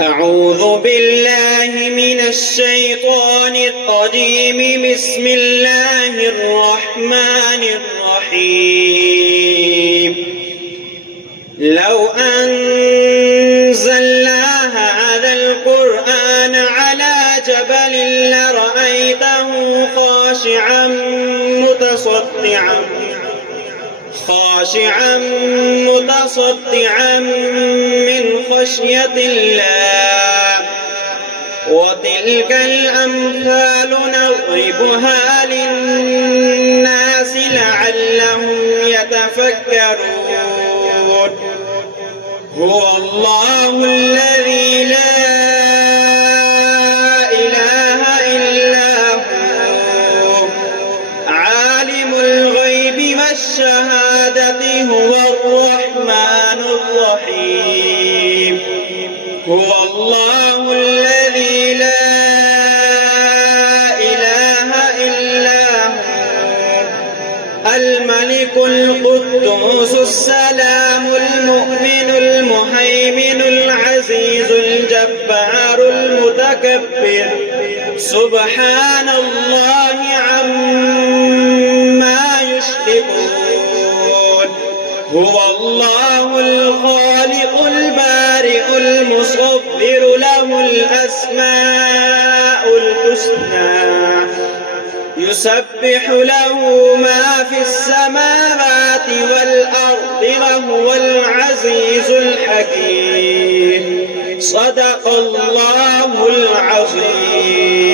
أعوذ بالله من الشيطان الرجيم. بسم الله الرحمن الرحيم. لو أنزلنا هذا القرآن على جبل لرأيته خاشعا متصدعا من خشية الله. وتلك الأمثال نضربها للناس لعلهم يتفكرون. هو الله الذي لا إله إلا هو عالم الغيب والشهادة هو الرحمن الرحيم. هو الله الذي لا إله إلا هو الملك القدوس السلام المؤمن المهيمن العزيز الجبار المتكبر. سبحان الله عما يشركون. هو الله الخالق البارئ المصور له الأسماء الحسنى. يسبح له ما في السماوات والأرض وهو العزيز الحكيم. صدق الله العظيم.